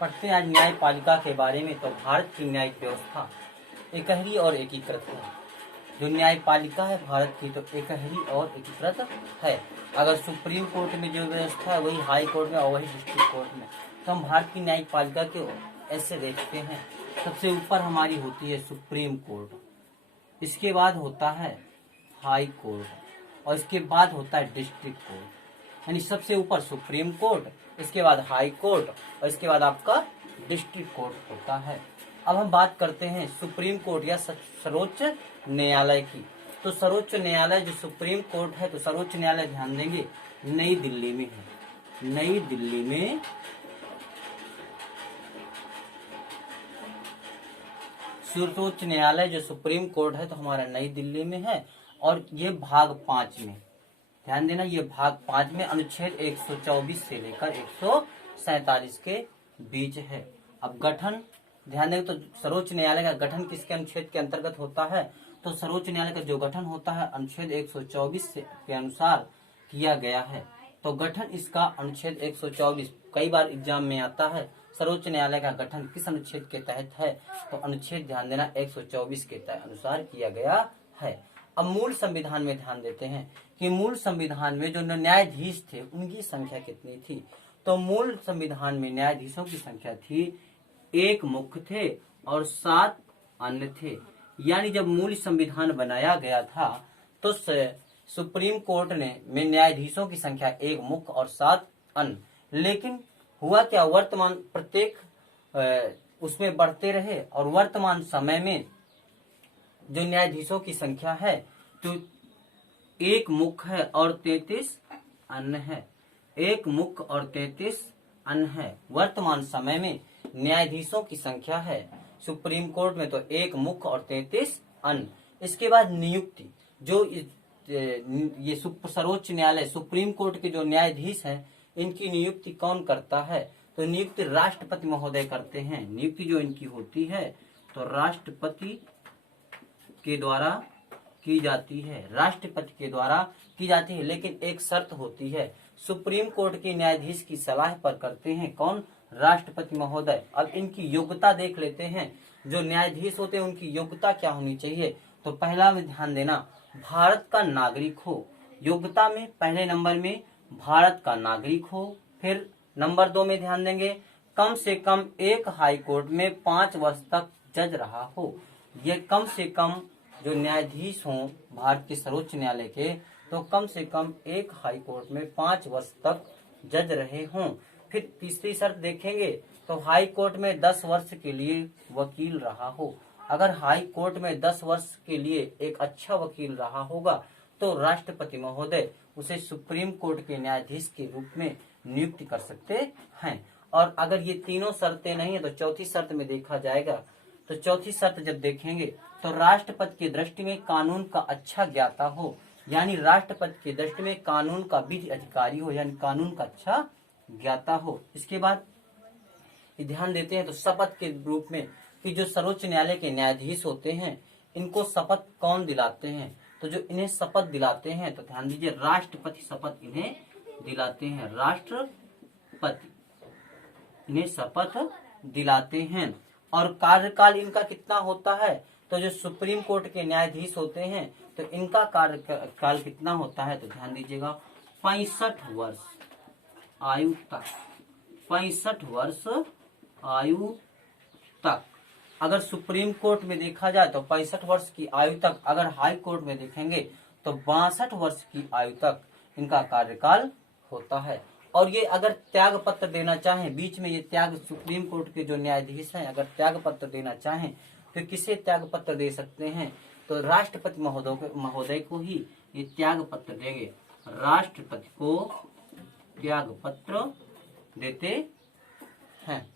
पढ़ते हैं आज न्यायपालिका के बारे में। तो भारत की न्यायिक व्यवस्था एकहरी और एकीकृत है। जो न्यायपालिका है भारत की तो एकहरी और एकीकृत है। अगर सुप्रीम कोर्ट में जो व्यवस्था है वही हाई कोर्ट में और वही डिस्ट्रिक्ट कोर्ट में। तो हम भारत की न्यायपालिका के ऐसे देखते हैं, सबसे ऊपर हमारी होती है सुप्रीम कोर्ट, इसके बाद होता है हाई कोर्ट और इसके बाद होता है डिस्ट्रिक्ट कोर्ट। यानी सबसे ऊपर सुप्रीम कोर्ट, इसके बाद हाई कोर्ट और इसके बाद आपका डिस्ट्रिक्ट कोर्ट होता है। अब हम बात करते हैं सुप्रीम कोर्ट या सर्वोच्च न्यायालय की। तो सर्वोच्च न्यायालय जो सुप्रीम कोर्ट है, तो सर्वोच्च न्यायालय ध्यान देंगे नई दिल्ली में है। नई दिल्ली में सर्वोच्च न्यायालय जो सुप्रीम कोर्ट है तो हमारा नई दिल्ली में है। और ये भाग 5 में, ध्यान देना, ये भाग 5 में अनुच्छेद 124 से लेकर 147 के बीच है। अब गठन ध्यान दें, तो सर्वोच्च न्यायालय का गठन किसके अनुच्छेद के अंतर्गत होता है? तो सर्वोच्च न्यायालय का जो गठन होता है अनुच्छेद 124 के अनुसार किया गया है। तो गठन इसका अनुच्छेद 124 कई बार एग्जाम में आता है। सर्वोच्च न्यायालय का गठन किस अनुच्छेद के तहत है? तो अनुच्छेद ध्यान देना 124 के अनुसार किया गया है। अब मूल संविधान में ध्यान देते हैं कि मूल संविधान में जो न्यायाधीश थे उनकी संख्या कितनी थी? तो मूल संविधान में न्यायाधीशों की संख्या थी, 1 मुख्य थे और 7 अन्य थे। यानी जब मूल संविधान बनाया गया था तो सुप्रीम कोर्ट में न्यायाधीशों की संख्या 1 मुख्य और 7 अन्य। लेकिन हुआ क्या, वर्तमान प्रत्येक उसमें बढ़ते रहे और वर्तमान समय में जो न्यायाधीशों की संख्या है तो 1 मुख्य है और 33 अन्य है। 1 मुख्य और 33 अन्य है। वर्तमान समय में न्यायाधीशों की संख्या है सुप्रीम कोर्ट में तो 1 मुख्य और 33 अन्य। इसके बाद नियुक्ति, जो ये सर्वोच्च न्यायालय सुप्रीम कोर्ट के जो न्यायाधीश हैं इनकी नियुक्ति कौन करता है? तो नियुक्ति राष्ट्रपति महोदय करते हैं। नियुक्ति जो इनकी होती है तो राष्ट्रपति के द्वारा की जाती है। राष्ट्रपति के द्वारा की जाती है, लेकिन एक शर्त होती है, सुप्रीम कोर्ट के न्यायाधीश की सलाह पर करते हैं कौन? राष्ट्रपति महोदय। अब इनकी योग्यता देख लेते हैं। जो न्यायाधीश होते हैं उनकी योग्यता क्या होनी चाहिए? तो पहला में ध्यान देना, भारत का नागरिक हो। योग्यता में पहले नंबर में भारत का नागरिक हो। फिर नंबर 2 में ध्यान देंगे, कम से कम एक हाई कोर्ट में 5 वर्ष तक जज रहा हो। ये कम से कम जो न्यायाधीश हों भारत के सर्वोच्च न्यायालय के, तो कम से कम एक हाई कोर्ट में 5 वर्ष तक जज रहे हों। फिर तीसरी शर्त देखेंगे तो हाई कोर्ट में 10 वर्ष के लिए वकील रहा हो। अगर हाई कोर्ट में 10 वर्ष के लिए एक अच्छा वकील रहा होगा तो राष्ट्रपति महोदय उसे सुप्रीम कोर्ट के न्यायाधीश के रूप में नियुक्त कर सकते हैं। और अगर ये तीनों शर्तें नहीं है तो चौथी शर्त में देखा जाएगा। तो चौथी शर्त जब देखेंगे तो राष्ट्रपति की दृष्टि में कानून का अच्छा ज्ञाता हो, यानी राष्ट्रपति की दृष्टि में कानून का विधि अधिकारी हो, यानी कानून का अच्छा ज्ञाता हो। इसके बाद ध्यान देते हैं तो शपथ के रूप में कि जो सर्वोच्च न्यायालय के न्यायाधीश होते हैं इनको शपथ कौन दिलाते हैं? तो जो इन्हें शपथ दिलाते हैं तो ध्यान दीजिए, राष्ट्रपति शपथ इन्हें दिलाते हैं। राष्ट्रपति इन्हें शपथ दिलाते हैं। और कार्यकाल इनका कितना होता है? तो जो सुप्रीम कोर्ट के न्यायाधीश होते हैं तो इनका कार्यकाल कितना होता है? तो ध्यान दीजिएगा, 65 वर्ष आयु तक। 65 वर्ष आयु तक। अगर सुप्रीम कोर्ट में देखा जाए तो 65 वर्ष की आयु तक। अगर हाई कोर्ट में देखेंगे तो 62 वर्ष की आयु तक इनका कार्यकाल होता है। और ये अगर त्याग पत्र देना चाहें, बीच में ये त्याग, सुप्रीम कोर्ट के जो न्यायाधीश हैं अगर त्याग पत्र देना चाहें तो किसे त्याग पत्र दे सकते हैं? तो राष्ट्रपति महोदय को ही ये त्याग पत्र देंगे। राष्ट्रपति को त्याग पत्र देते हैं।